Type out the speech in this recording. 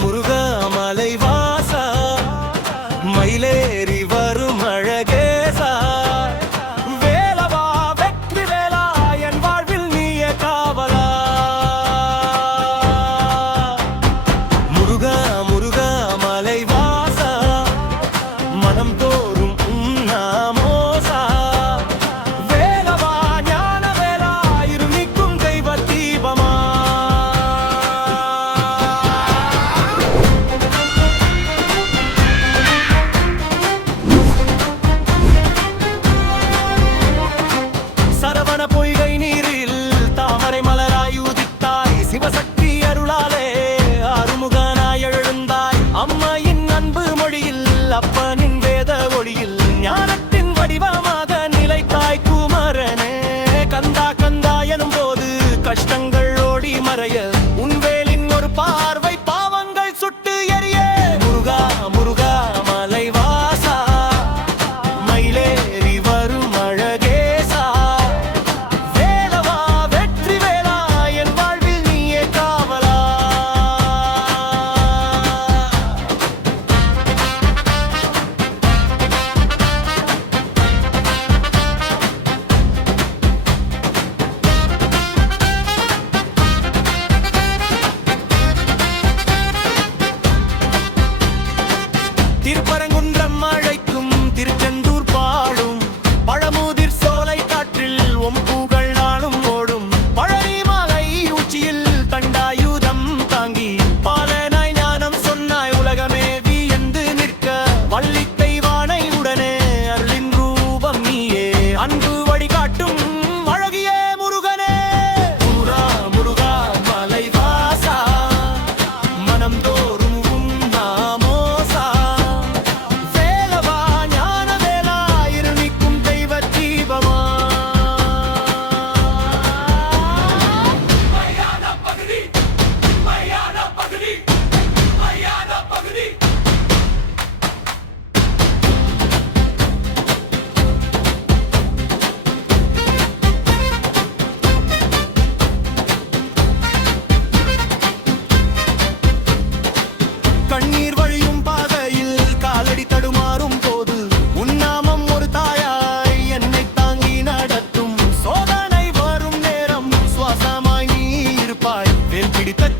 முருகா மலைவாசா மயிலேறி வரும் அழகேசா வேலவா வெற்றி வேலா என் வாழ்வில் நீயே காவலா முருகா முருகா மலைவாசா மனம் தோறும் நாமோசா வேலவா ஞான வேலா இருமிக்கும் தெய்வ தீபமா சரவண பொய்கை நீரில் தாமரை மலராய் உதித்தாய் சிவசக்தி அருளாலே ஆறுமுகனாய் எழுந்தாய் அம்மையின் அன்பு மொழியில் அப்பனின் வேத ஒளியில் ஞானத்தின் வடிவமாக நிலைத்தாய் குமரனே கந்தா கந்தா எனும் போது கஷ்டங்கள் ஓடி மறைய உன் வேலின் ஒரு பார்வை பாவங்கள் சுட்டு எரிய முருகா முருகா மலைவாசா மயிலேறி வரும் அழகேசா வேலவா வெற்றி வேலா என் வாழ்வில் நீயே காவலா திருப்பரங்குன்றம் அழைக்கும் திருச்செந்தூர் பாடும் பழமுதிர் சோலை காற்றில் உம் பூகள் நாளும் ஓடும் பழனி மலை உச்சியில் தண்டாயுதம் தாங்கி பாலனாய் ஞானம் சொன்னாய் உலகமே வியந்து நிற்க வள்ளி தெய்வானை உடனே அருளின் ரூபம் நீயே அன்பு வழிகாட்டும் அழகிய முருகனே முருகா முருகா மலைவாசா மனம் தோறும் உம் நாமோசா வேலவா ஞான வேலா இருமிக்கும் தெய்வ தீபமா கண்ணீர் வழியும் பாதையில் காலடி தடுமாறும் போது உன்னாமம் ஒரு தாயாய் என்னை தாங்கி நடத்தும் சோதனை வரும் நேரம் சுவாசமாய் நீ இருப்பாய் வேல் பிடித்த